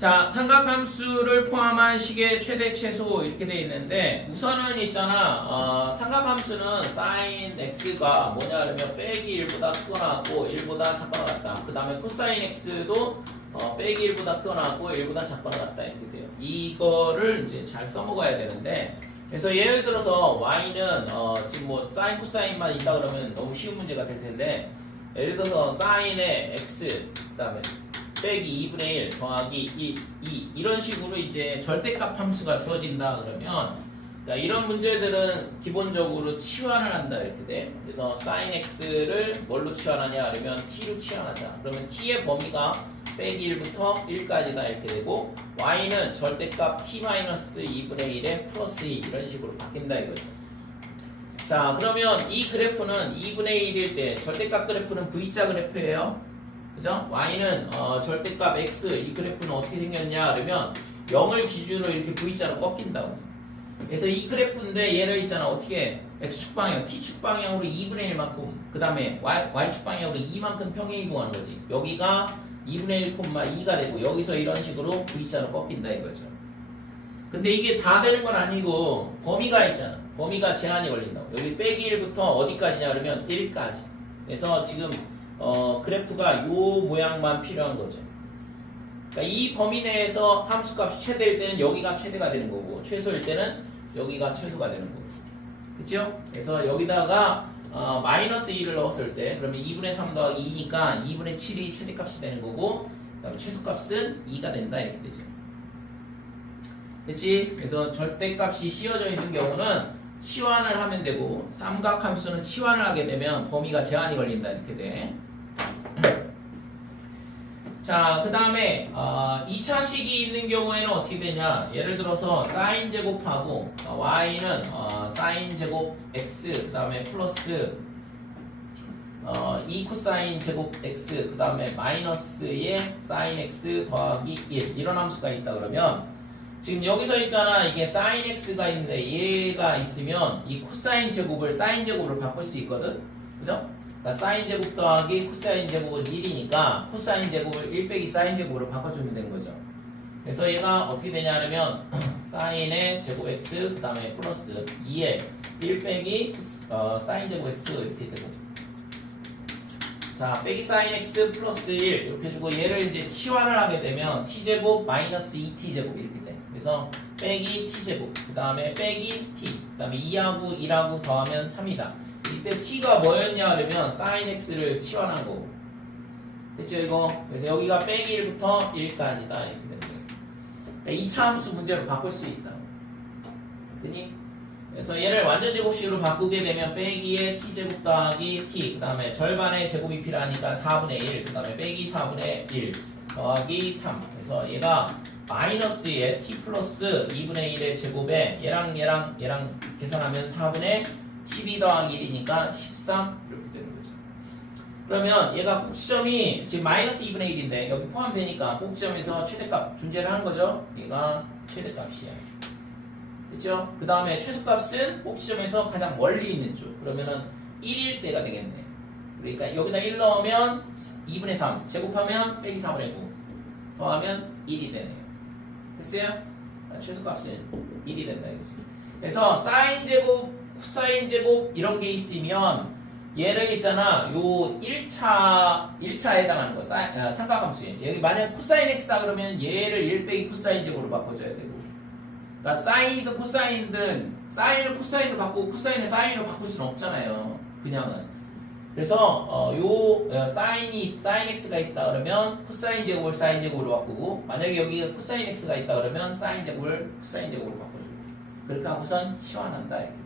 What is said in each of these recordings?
자, 삼각함수를 포함한 식의 최대 최소 이렇게 돼 있는데 우선은 있잖아 삼각함수는 sin x가 뭐냐 그러면 빼기 1보다 크거나 같고 1보다 작거나 같다. 그 다음에 코사인 x도 빼기 1보다 크거나 같고 1보다 작거나 같다 이렇게 돼요. 이거를 이제 잘 써먹어야 되는데 그래서 예를 들어서 y는 지금 뭐 sin 코사인만 있다 그러면 너무 쉬운 문제가 될 텐데 예를 들어서 sin의 x 그 다음에 빼기 2분의 1 더하기 2 이런 식으로 이제 절대값 함수가 주어진다 그러면 그러니까 이런 문제들은 기본적으로 치환을 한다 이렇게 돼. 그래서 sin x를 뭘로 치환하냐 그러면 t로 치환하자. 그러면 t의 범위가 빼기 1부터 1까지다 이렇게 되고 y는 절대값 t-2분의 1에 플러스 2 이런 식으로 바뀐다 이거죠. 자, 그러면 이 그래프는 2분의 1일 때 절대값 그래프는 V자 그래프예요. 그죠? y는 절대값 x 이 그래프는 어떻게 생겼냐 그러면 0을 기준으로 이렇게 V자로 꺾인다고. 그래서 이 그래프인데 얘를 있잖아 어떻게 x축 방향 t축 방향으로 2분의 1만큼 그 다음에 y축 방향으로 2만큼 평행이동하는 거지. 여기가 2분의 1, 2가 되고 여기서 이런 식으로 V자로 꺾인다 이거죠. 근데 이게 다 되는 건 아니고 범위가 있잖아. 범위가 제한이 걸린다고. 여기 빼기 1부터 어디까지냐 그러면 1까지. 그래서 지금 그래프가 요 모양만 필요한 거죠. 그러니까 이 범위 내에서 함수값이 최대일 때는 여기가 최대가 되는 거고 최소일 때는 여기가 최소가 되는 거고. 그죠? 그래서 여기다가 마이너스 2를 넣었을 때 그러면 2분의 3 더하기 2니까 2분의 7이 최대값이 되는 거고 그 다음에 최소값은 2가 된다 이렇게 되죠. 됐지? 그래서 절대값이 씌워져 있는 경우는 치환을 하면 되고 삼각함수는 치환을 하게 되면 범위가 제한이 걸린다 이렇게 돼. 자, 그 다음에 2차 식이 있는 경우에는 어떻게 되냐 예를 들어서 sin 제곱하고 y는 sin 제곱 x 그 다음에 플러스 2 코사인 제곱 x 그 다음에 마이너스의 sin x 더하기 1 이런 함수가 있다 그러면 지금 여기서 있잖아 이게 sin x가 있는데 얘가 있으면 이 코사인 제곱을 sin 제곱으로 바꿀 수 있거든. 그죠? 그러니까 sin 제곱 더하기 코사인 제곱은 1이니까 코사인 제곱을 1 빼기 sin 제곱으로 바꿔주면 되는 거죠. 그래서 얘가 어떻게 되냐 하면 sin의 제곱 x 그 다음에 플러스 2에 1 빼기 sin 제곱 x 이렇게 되거든. 자, 빼기 sin x 플러스 1 이렇게 해주고 얘를 이제 치환을 하게 되면 t제곱 마이너스 2t제곱 이렇게 돼. 그래서 빼기 t제곱 그 다음에 빼기 t 그 다음에 2하고 1하고 더하면 3이다. 이때 t가 뭐였냐 그러면 sin x를 치환한 거고. 됐죠 이거? 그래서 여기가 빼기 1부터 1까지다 이렇게 되는 거예요. 그러니까 2차 함수 문제로 바꿀 수 있다. 됐니? 그래서 얘를 완전 제곱식으로 바꾸게 되면 빼기의 t제곱 더하기 t 그 다음에 절반의 제곱이 필요하니까 4분의 1 그 다음에 빼기 4분의 1 더하기 3 그래서 얘가 마이너스의 t 플러스 2분의 1의 제곱에 얘랑 계산하면 4분의 12 더하기 1이니까 13 이렇게 되는 거죠. 그러면 얘가 꼭지점이 지금 마이너스 2분의 1인데 여기 포함되니까 꼭지점에서 최대값 존재를 하는 거죠. 얘가 최대값이야. 그렇죠? 그 다음에 최소값은 꼭지점에서 가장 멀리 있는 쪽 그러면은 1일 때가 되겠네. 그러니까 여기다 1 넣으면 2분의 3 제곱하면 빼기 4분의 9 더하면 1이 되네요. 됐어요? 최소값은 1이 된다 이거지. 그래서 사인 제곱, 코사인 제곱 이런 게 있으면 얘를 있잖아 요 1차에 해당하는 거 삼각함수에 여기 만약 코사인 x다 그러면 얘를 1 빼기 코사인 제곱으로 바꿔줘야 되고 그러니까 사인이든 코사인이든 사인을 코사인으로 바꾸고 코사인을 사인으로 바꿀 수는 없잖아요 그냥은. 그래서 sin x가 있다 그러면 코사인 제곱을 사인 제곱으로 바꾸고 만약에 여기 코사인 x가 있다 그러면 사인 제곱을 코사인 제곱으로 바꿔주고 그렇게 하고선 치환한다 이렇게 돼.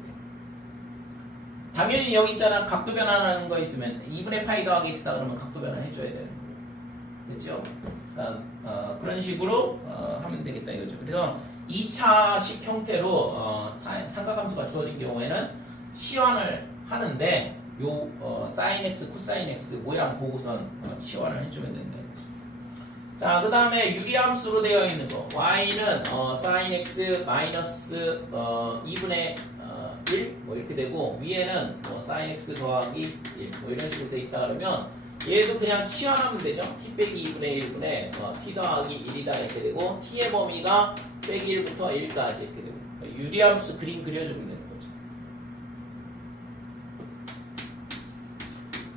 당연히 여기 있잖아 각도 변환하는 거 있으면 2분의 파이 더하기 x다 그러면 각도 변환 해줘야 되는 거예요. 됐죠? 그런 식으로 하면 되겠다 이거죠. 그래서 2차식 형태로 삼각함수가 주어진 경우에는 치환을 하는데 요 sin x, 코사인 x 모양 보고선 치환을 해주면 된다. 자, 그 다음에 유리함수로 되어 있는 거 y는 sin x 마이너스 2분의 1 뭐 이렇게 되고 위에는 sin x 더하기 1 뭐 이런 식으로 되어 있다 그러면 얘도 그냥 치환하면 되죠. t 빼기 2분의 1분의 t 더하기 1이다 이렇게 되고 t의 범위가 빼기 1부터 1까지 이렇게 되고 유리함수 그림 그려주면 되는 거죠.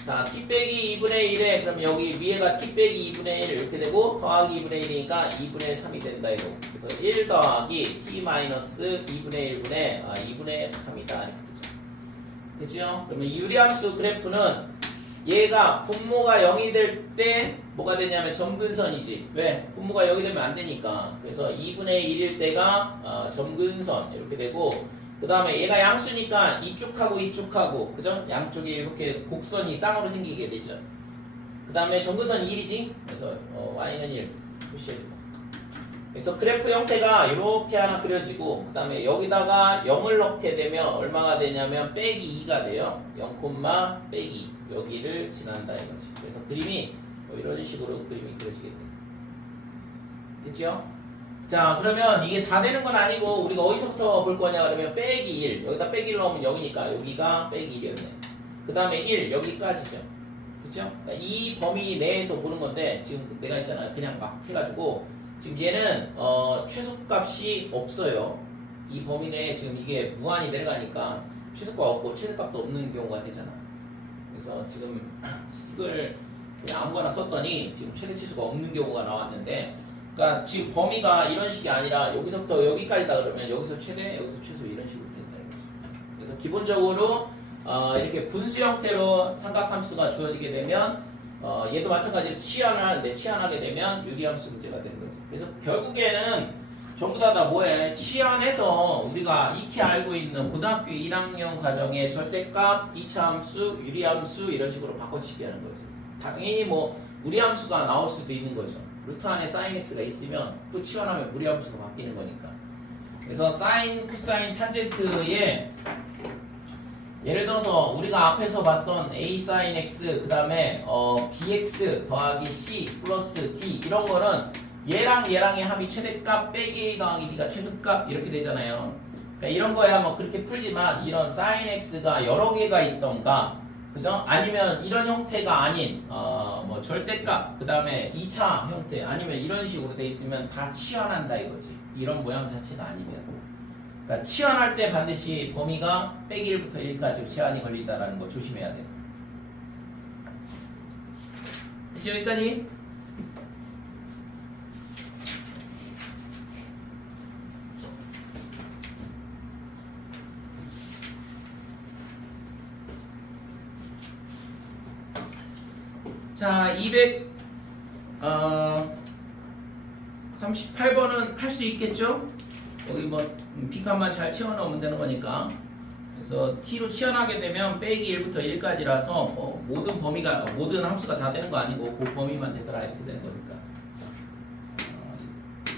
자, t 빼기 2분의 1에 그럼 여기 위에가 t 빼기 2분의 1 이렇게 되고 더하기 2분의 1이니까 2분의 3이 된다 이거. 그래서 1 더하기 t 마이너스 2분의 1분의 2분의 3이다 이렇게 되죠. 됐죠? 그러면 유리함수 그래프는 얘가 분모가 0이 될 때 뭐가 되냐면 점근선이지. 왜? 분모가 0이 되면 안 되니까. 그래서 2분의 1일 때가 점근선 이렇게 되고 그 다음에 얘가 양수니까 이쪽하고 이쪽하고 그죠? 양쪽에 이렇게 곡선이 쌍으로 생기게 되죠. 그 다음에 점근선이 1이지. 그래서 y는 1 표시해주고. 그래서 그래프 형태가 이렇게 하나 그려지고 그 다음에 여기다가 0을 넣게 되면 얼마가 되냐면 빼기 2가 돼요. 0, 빼기 여기를 지난다 이거지. 그래서 그림이 이런 식으로 그림이 그려지겠네요. 됐죠? 자, 그러면 이게 다 되는 건 아니고 우리가 어디서부터 볼 거냐 그러면 빼기 1 여기다 빼기 1 넣으면 0이니까 여기가 빼기 1이었네. 그 다음에 1 여기까지죠. 그쵸? 그러니까 이 범위 내에서 보는 건데 지금 내가 있잖아 그냥 막 해가지고 지금 얘는 최소값이 없어요. 이 범위 내에 지금 이게 무한히 내려가니까 최소값 없고 최대값도 없는 경우가 되잖아. 그래서 지금 이걸 그냥 아무거나 썼더니 지금 최대 치수가 없는 경우가 나왔는데 그러니까 지금 범위가 이런 식이 아니라 여기서부터 여기까지다 그러면 여기서 최대 여기서 최소 이런 식으로 된다 이거죠. 그래서 기본적으로 이렇게 분수 형태로 삼각함수가 주어지게 되면 얘도 마찬가지로 치환을 하는데 치환하게 되면 유리함수 문제가 되는 거죠. 그래서 결국에는 전부 다 뭐해? 치환해서 우리가 익히 알고 있는 고등학교 1학년 과정의 절대값, 이차함수, 유리함수 이런 식으로 바꿔치기 하는 거죠. 당연히 뭐 무리함수가 나올 수도 있는 거죠. 루트 안에 sin x가 있으면 또 치환하면 무리함수가 바뀌는 거니까. 그래서 sin, 코사인, 탄젠트에 예를 들어서 우리가 앞에서 봤던 a sin x 그 다음에 bx 더하기 c 플러스 d 이런 거는 얘랑 얘랑의 합이 최대값 빼기 a 더하기 b가 최소값 이렇게 되잖아요. 그러니까 이런 거야 뭐 그렇게 풀지만 이런 sin x가 여러 개가 있던가 그죠? 아니면 이런 형태가 아닌 뭐 절대값 그 다음에 2차 형태 아니면 이런 식으로 돼 있으면 다 치환한다 이거지. 이런 모양 자체가 아니면 그러니까 치환할 때 반드시 범위가 빼기 1부터 1까지 제한이 걸린다는 거 조심해야 돼요. 그치 여기까지? 자, 238번은 할 수 있겠죠? 여기 뭐 빈칸만 잘 채워넣으면 되는 거니까. 그래서 t로 치환하게 되면 빼기 1부터 1까지라서 모든 범위가 모든 함수가 다 되는 거 아니고 그 범위만 되더라 이렇게 되는 거니까.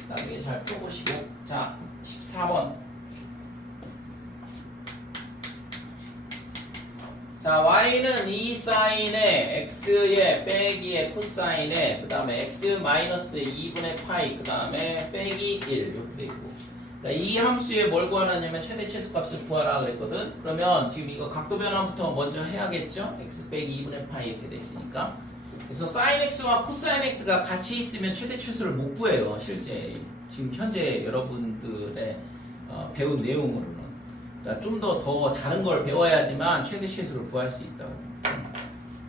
나중에 잘 풀어보시고. 자, 14번. 자, y는 2 사인에 x에 빼기에 코사인에 그 다음에 x 마이너스 2분의 파이 그 다음에 빼기 1 이렇게 돼 있고 이 함수에 뭘 구하라냐면 최대 최소값을 구하라 그랬거든. 그러면 지금 이거 각도 변화부터 먼저 해야겠죠. x 빼기 2분의 파이 이렇게 돼 있으니까. 그래서 sin x와 코사인 x가 같이 있으면 최대 최소를 못 구해요. 실제 지금 현재 여러분들의 배운 내용으로는. 그러니까 좀 더 다른 걸 배워야지만 최대 최소를 구할 수 있다고.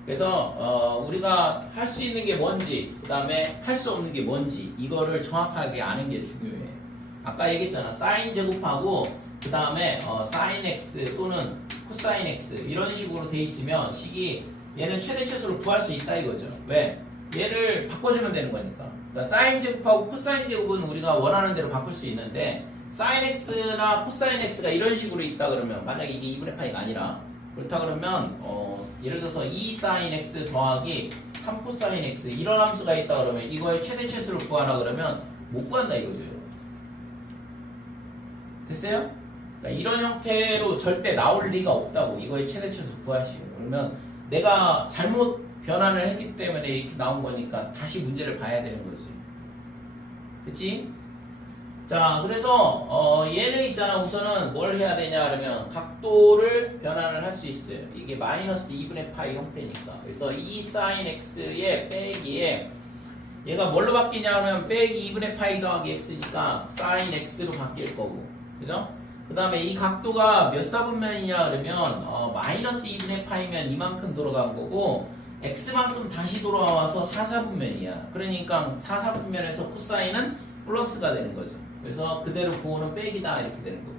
그래서 우리가 할 수 있는 게 뭔지 그 다음에 할 수 없는 게 뭔지 이거를 정확하게 아는 게 중요해. 아까 얘기했잖아. 사인 제곱하고 그 다음에 사인 x 또는 코사인 x 이런 식으로 돼 있으면 식이 얘는 최대 최소를 구할 수 있다 이거죠. 왜? 얘를 바꿔주면 되는 거니까. 그러니까 사인 제곱하고 코사인 제곱은 우리가 원하는 대로 바꿀 수 있는데 사인 x나 코사인 x가 이런 식으로 있다 그러면 만약에 이게 2분의 파이가 아니라 그렇다 그러면 예를 들어서 2 사인 x 더하기 3 코사인 x 이런 함수가 있다 그러면 이거의 최대 최소를 구하라 그러면 못 구한다 이거죠. 됐어요? 그러니까 이런 형태로 절대 나올 리가 없다고. 이거의 최대 최소 구하시오. 그러면 내가 잘못 변환을 했기 때문에 이렇게 나온 거니까 다시 문제를 봐야 되는 거지. 됐지? 자, 그래서 얘는 있잖아. 우선은 뭘 해야 되냐 그러면 각도를 변환을 할 수 있어요. 이게 마이너스 2분의 파이 형태니까. 그래서 이 사인 x의 빼기에 얘가 뭘로 바뀌냐 하면 빼기 2분의 파이 더하기 x니까 사인 x로 바뀔 거고, 그죠? 그 다음에 이 각도가 몇 사분면이냐 그러면 마이너스 2분의 파이면 이만큼 돌아간 거고 x만큼 다시 돌아와서 4사분면이야. 그러니까 4사분면에서 코사인은 플러스가 되는 거죠. 그래서 그대로 부호는 빼기다 이렇게 되는 거고,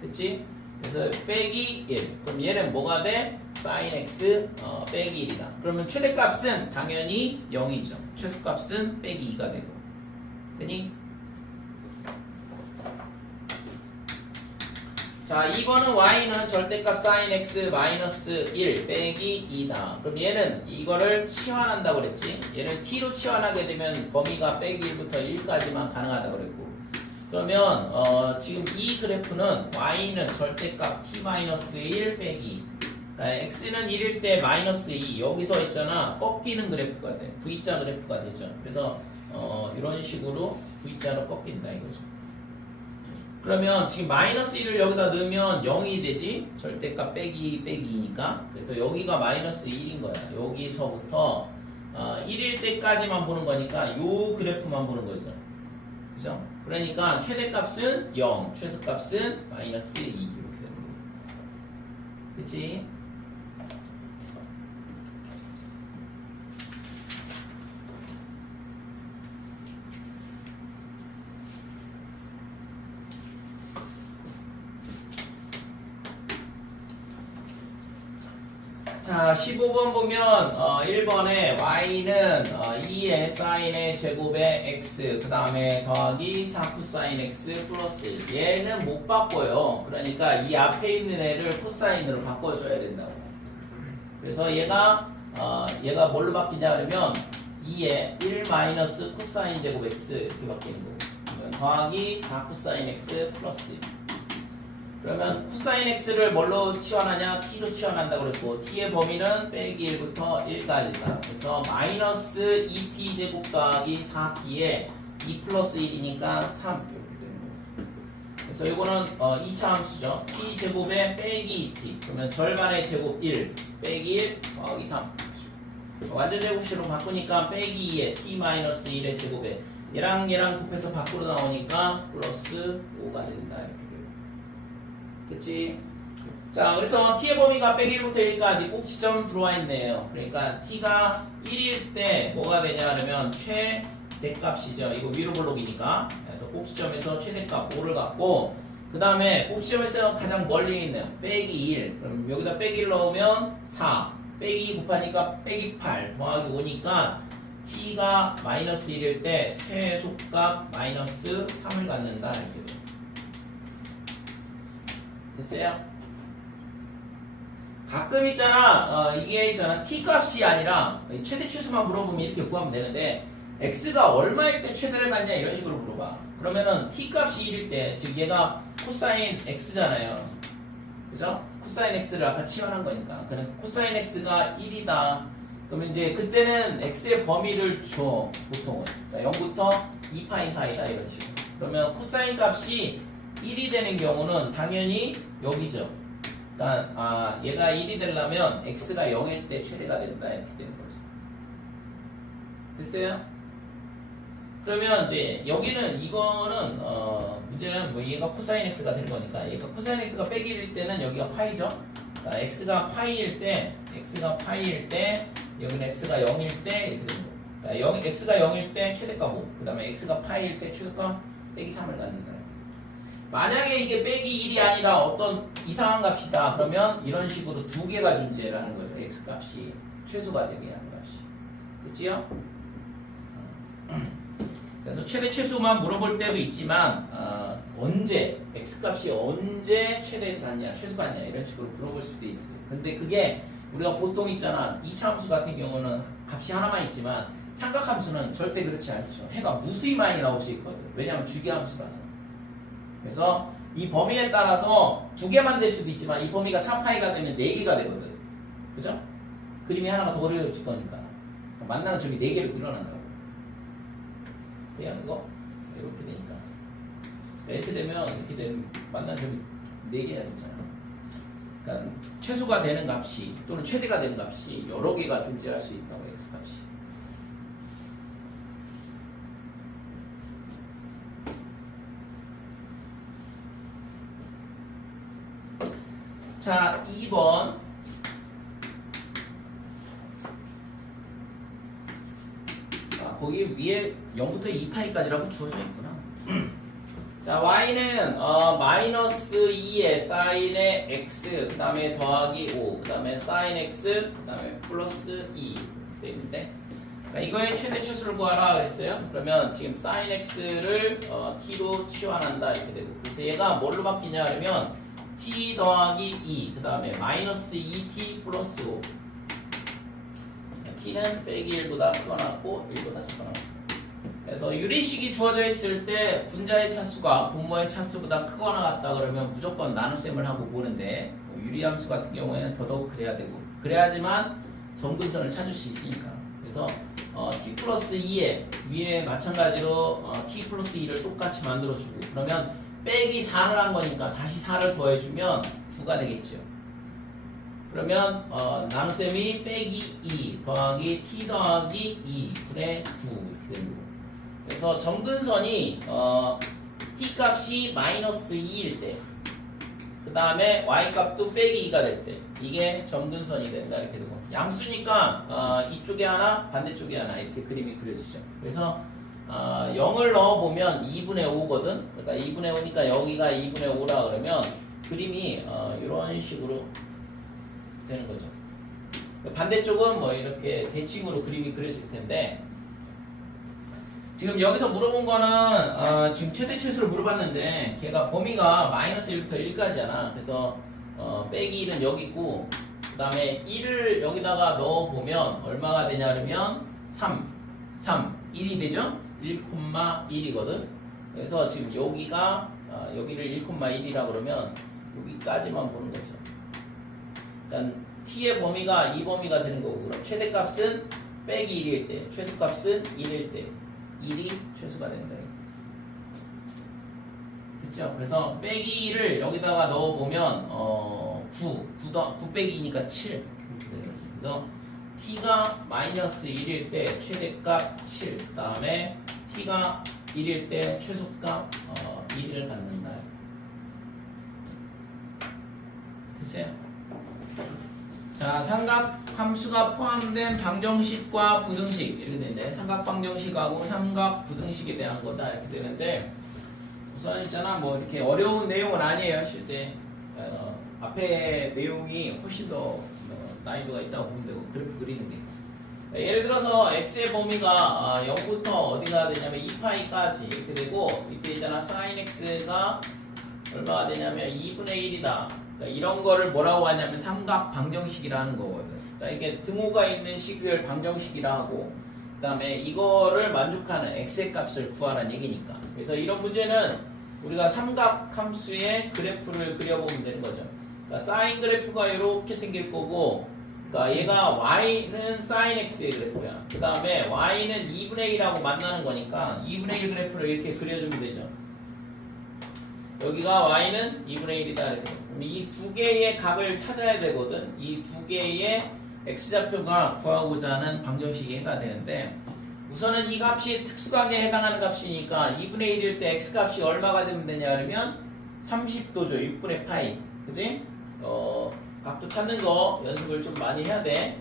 됐지? 그래서 빼기 1. 그럼 얘는 뭐가 돼? 사인 x 빼기 1이다. 그러면 최대값은 당연히 0이죠. 최소값은 빼기 2가 되고. 되니? 자, 2번은 y는 절대값 사인 x 마이너스 1 빼기 2다. 그럼 얘는 이거를 치환한다고 그랬지? 얘를 t로 치환하게 되면 범위가 빼기 1부터 1까지만 가능하다고 그랬고. 그러면 지금 이 그래프는 y는 절대값 t-1 빼기 x는 1일 때 마이너스 2 여기서 있잖아 꺾이는 그래프가 돼. V자 그래프가 되죠. 그래서 이런 식으로 V자로 꺾인다 이거죠. 그러면 지금 마이너스 1을 여기다 넣으면 0이 되지. 절대값 빼기 2니까. 그래서 여기가 마이너스 1인 거야. 여기서부터 1일 때까지만 보는 거니까 요 그래프만 보는 거죠. 그죠? 그러니까 최대값은 0, 최소값은 마이너스 2 이렇게 되는 거예요. 그치? 자, 15번 보면 1번에 y는 2의 사인의 제곱에 x 그 다음에 더하기 4 코사인 x 플러스 1. 얘는 못 바꿔요. 그러니까 이 앞에 있는 애를 코사인으로 바꿔줘야 된다고. 그래서 얘가 뭘로 바뀌냐 그러면 2의 1 마이너스 코사인 제곱 x 이렇게 바뀌는 거고, 더하기 4 코사인 x 플러스 1. 그러면 코사인 x를 뭘로 치환하냐? t로 치환한다고 그랬고 t의 범위는 빼기 1부터 1까지다. 그래서 마이너스 2t 제곱 더하기 4t에 2 플러스 1이니까 3 이렇게 되는 거예요. 그래서 이거는 2차 함수죠. t 제곱에 빼기 2t 그러면 절반의 제곱 1 빼기 1 더하기 3 완전 제곱식으로 바꾸니까 빼기 2에 t 마이너스 1의 제곱에 얘랑 곱해서 밖으로 나오니까 플러스 5가 된다 이렇게. 됐지? 자, 그래서 t의 범위가 빼기 1부터 1까지 꼭지점 들어와 있네요. 그러니까 t가 1일 때 뭐가 되냐 하면 최대값이죠. 이거 위로 볼록이니까. 그래서 꼭지점에서 최대값 5를 갖고 그 다음에 꼭지점에서 가장 멀리 있는 빼기 1. 그럼 여기다 빼기 1 넣으면 4. 빼기 2 곱하니까 빼기 8 더하기 5니까 t가 마이너스 1일 때 최소값 마이너스 3을 갖는다 이렇게 돼요. 됐어요? 가끔 있잖아 이게 있잖아 t 값이 아니라 최대 최소만 물어보면 이렇게 구하면 되는데 x가 얼마일 때 최대를 갖냐 이런 식으로 물어봐. 그러면은 t 값이 1일 때 즉 얘가 코사인 x잖아요. 그죠? 코사인 x를 아까 치환한 거니까 그러니까 코사인 x가 1이다. 그러면 이제 그때는 x의 범위를 줘. 보통은 0부터 2파이 사이다 이런 식으로. 그러면 코사인 값이 1이 되는 경우는 당연히 여기죠. 그러니까 얘가 1이 되려면 x가 0일 때 최대가 된다 이렇게 되는 거죠. 됐어요? 그러면 이제 여기는 이거는 문제는 뭐 얘가 코사인 x가 되는 거니까 얘가 코사인 x가 빼기 1일 때는 여기가 파이죠. 그러니까 x가 파이일 때 여기는 x가 0일 때 이렇게 되는 거고. 그러니까 x가 0일 때 최대값 5. 그 다음에 x가 파이일 때 최소값 빼기 3을 갖는다. 만약에 이게 빼기 1이 아니라 어떤 이상한 값이다 그러면 이런 식으로 두 개가 존재를 하는 거죠. x값이 최소가 되게 하는 값이. 됐지요? 그래서 최대 최소만 물어볼 때도 있지만 언제 x값이 언제 최대 같냐 최소 같냐 이런 식으로 물어볼 수도 있어요. 근데 그게 우리가 보통 있잖아 2차 함수 같은 경우는 값이 하나만 있지만 삼각함수는 절대 그렇지 않죠. 해가 무수히 많이 나올 수 있거든. 왜냐하면 주기함수라서. 그래서 이 범위에 따라서 두 개만 될 수도 있지만 이 범위가 4파이가 되면 4개가 되거든. 그죠? 그림이 하나가 더 어려워질 거니까. 만나는 점이 4개로 늘어난다고. 돼요? 이거? 이렇게 되니까. 이렇게 되면 만난 점이 4개가 되잖아. 그러니까 최소가 되는 값이 또는 최대가 되는 값이 여러 개가 존재할 수 있다고 x 값이. 자, 2번. 거기 위에 0부터 2파이까지라고 주어져 있구나. 자, y는 마이너스 2의 사인의 x, 그 다음에 더하기 5, 그 다음에 사인 x, 그 다음에 플러스 2 돼 있는데, 그러니까 이거의 최대 최소를 구하라 그랬어요. 그러면 지금 사인 x를 t로 치환한다 이렇게 되고, 그래서 얘가 뭘로 바뀌냐 그러면 t 더하기 2, 그 다음에 마이너스 2t 플러스 5. t는 빼기 1보다 크거나 같고 1보다 작거나 같고. 그래서 유리식이 주어져 있을 때 분자의 차수가 분모의 차수보다 크거나 같다 그러면 무조건 나눗셈을 하고 보는데, 유리함수 같은 경우에는 더더욱 그래야 되고, 그래야지만 점근선을 찾을 수 있으니까. 그래서 t 플러스 2에 위에 마찬가지로 t 플러스 2를 똑같이 만들어주고, 그러면 빼기 4를 한 거니까 다시 4를 더해주면 9가 되겠죠. 그러면 나눗셈이 빼기 2 더하기 t 더하기 2 분의 9 이렇게 되는 거고, 그래서 점근선이 t 값이 마이너스 2일 때, 그 다음에 y 값도 빼기 2가 될 때, 이게 점근선이 된다 이렇게 되고, 양수니까 이쪽에 하나 반대쪽에 하나 이렇게 그림이 그려지죠. 그래서 0을 넣어보면 2분의 5거든. 그러니까 2분의 5니까 여기가 2분의 5라 그러면 그림이 이런 식으로 되는 거죠. 반대쪽은 뭐 이렇게 대칭으로 그림이 그려질 텐데, 지금 여기서 물어본 거는 지금 최대 최소를 물어봤는데, 걔가 범위가 마이너스 1부터 1까지잖아. 그래서 빼기 1은 여기 있고, 그 다음에 1을 여기다가 넣어보면 얼마가 되냐 그러면 3, 1이 되죠? 1,1이거든. 그래서 지금 여기가 여기를 1,1이라 그러면 여기까지만 보는 거죠. 일단 t의 범위가 이 범위가 되는 거고, 그럼 최대값은 빼기 1일 때, 최소값은 1일 때 1이 최소가 된다. 됐죠? 그래서 빼기 1을 여기다가 넣어보면 9 빼기 2니까 7. 그래서 t가 마이너스 1일 때 최대값 7, 그 다음에 t가 1일 때 최소값 1을 갖는다. 됐어요? 자, 삼각함수가 포함된 방정식과 부등식 이렇게 되는데, 삼각방정식하고 삼각부등식에 대한 거다 이렇게 되는데, 우선 있잖아 뭐 이렇게 어려운 내용은 아니에요. 실제 앞에 내용이 훨씬 더 난이도가 있다고 보면 되고, 그래프 그리는 게. 예를 들어서 x의 범위가 0부터 어디가 되냐면 2파이까지 이렇게 되고, 이때 있잖아 sin x가 얼마가 되냐면 2분의 1이다. 그러니까 이런 거를 뭐라고 하냐면 삼각 방정식이라는 거거든. 그러니까 이게 등호가 있는 식을 방정식이라 하고, 그 다음에 이거를 만족하는 x의 값을 구하라는 얘기니까. 그래서 이런 문제는 우리가 삼각 함수의 그래프를 그려보면 되는 거죠. 그러니까 사인 그래프가 이렇게 생길 거고, 그러니까 얘가 y는 sin x의 그래프야. 그 다음에 y는 2분의 1하고 만나는 거니까 2분의 1 그래프를 이렇게 그려주면 되죠. 여기가 y는 2분의 1이다 이렇게. 그럼 이 두 개의 각을 찾아야 되거든. 이 두 개의 x좌표가 구하고자 하는 방정식이 해가 되는데, 우선은 이 값이 특수각에 해당하는 값이니까 2분의 1일 때 x값이 얼마가 되면 되냐 그러면 30도죠. 6분의 파이. 그지? 각도 찾는 거 연습을 좀 많이 해야 돼.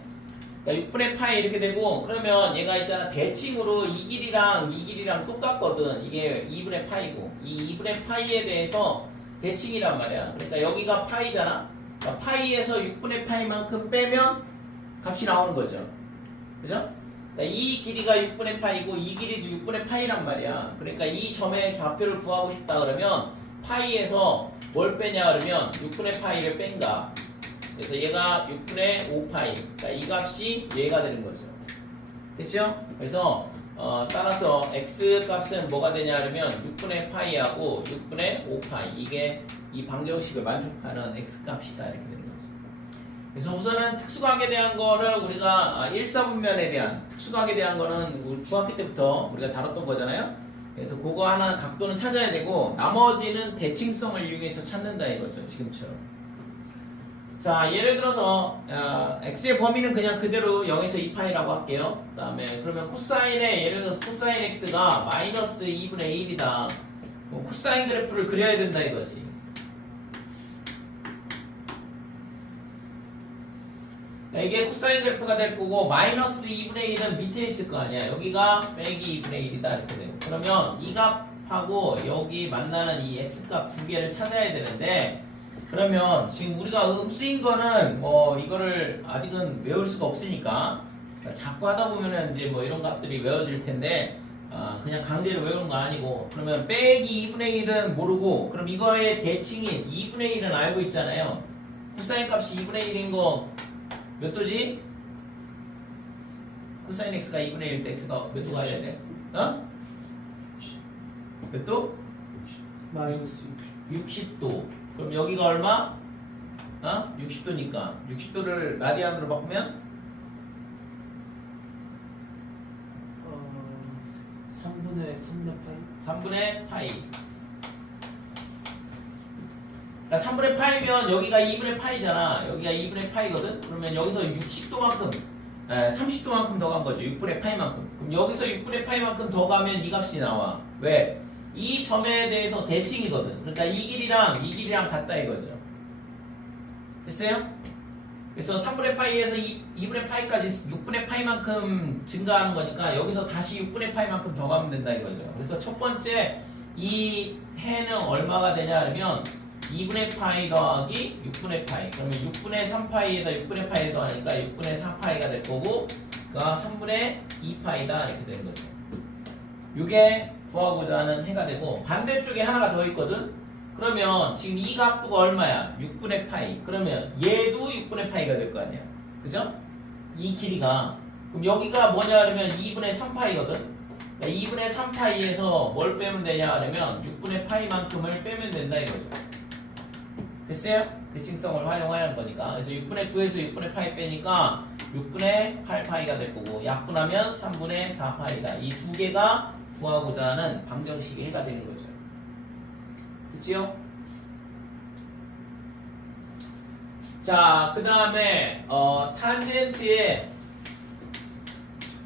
그러니까 6분의 파이 이렇게 되고, 그러면 얘가 있잖아 대칭으로 이 길이랑 똑같거든. 이게 2분의 파이고, 이 2분의 파이에 대해서 대칭이란 말이야. 그러니까 여기가 파이잖아. 그러니까 파이에서 6분의 파이만큼 빼면 값이 나오는 거죠. 그죠? 그러니까 이 길이가 6분의 파이고 이 길이도 6분의 파이란 말이야. 그러니까 이 점의 좌표를 구하고 싶다 그러면 파이에서 뭘 빼냐 그러면 6분의 파이를 뺀다. 그래서 얘가 6분의 5파이. 그러니까 이 값이 얘가 되는 거죠. 됐죠? 그래서 따라서 x 값은 뭐가 되냐 그러면 6분의 파이하고 6분의 5파이. 이게 이 방정식을 만족하는 x 값이다 이렇게 되는 거죠. 그래서 우선은 특수각에 대한 거를 우리가 1, 4분면에 대한 특수각에 대한 거는 우리 중학교 때부터 우리가 다뤘던 거잖아요. 그래서 그거 하나 각도는 찾아야 되고 나머지는 대칭성을 이용해서 찾는다 이거죠. 지금처럼. 자, 예를 들어서 x의 범위는 그냥 그대로 0에서 2파이라고 할게요. 그 다음에 그러면 코사인의 예를 들어서 코사인 x가 마이너스 2분의 1이다. 코사인 그래프를 그려야 된다 이거지. 이게 코사인 그래프가 될 거고 마이너스 2분의 1은 밑에 있을 거 아니야. 여기가 빼기 2분의 1이다 이렇게 되고 그러면 이 값하고 여기 만나는 이 x값 두 개를 찾아야 되는데 그러면 지금 우리가 쓰인 거는 뭐 이거를 아직은 외울 수가 없으니까 자꾸 하다 보면은 이제 뭐 이런 값들이 외워질 텐데 그냥 강제로 외우는 거 아니고 그러면 빼기 2분의 1은 모르고 그럼 이거의 대칭인 2분의 1은 알고 있잖아요. 코사인 값이 2분의 1인 거 몇 도지? 코사인 x가 2분의 1 때 x가 몇 도가 돼야 돼? 어? 몇 도? 마이너스 60도. 그럼 여기가 얼마? 60도니까 60도를 라디안으로 바꾸면 3분의 파이. 그러니까 3분의 파이면 여기가 2분의 파이잖아. 여기가 2분의 파이거든. 그러면 여기서 60도만큼 30도만큼 더 간 거죠. 6분의 파이만큼. 그럼 여기서 6분의 파이만큼 더 가면 이 값이 나와. 왜? 이 점에 대해서 대칭이거든. 그러니까 이 길이랑 같다 이거죠. 됐어요? 그래서 3분의 파이에서 2분의 파이까지 6분의 파이만큼 증가하는 거니까 여기서 다시 6분의 파이만큼 더 가면 된다 이거죠. 그래서 첫 번째 이 해는 얼마가 되냐 하면 2분의 파이 더하기 6분의 파이. 그러면 6분의 3파이에다 6분의 파이를 더하니까 6분의 4파이가 될 거고 그가 3분의 2파이다 이렇게 되는 거죠. 이게 구하고자 하는 해가 되고 반대쪽에 하나가 더 있거든. 그러면 지금 이 각도가 얼마야? 6분의 파이. 그러면 얘도 6분의 파이가 될 거 아니야. 그죠? 이 길이가. 그럼 여기가 뭐냐 하면 2분의 3파이거든. 2분의 3파이에서 뭘 빼면 되냐 하면 6분의 파이만큼을 빼면 된다 이거죠. 됐어요? 대칭성을 활용하는 거니까. 그래서 6분의 9에서 6분의 파이 빼니까 6분의 8파이가 될 거고 약분하면 3분의 4파이다. 이 두 개가 구하고자 하는 방정식의 해가 되는 거죠. 됐지요? 자, 그 다음에 탄젠트의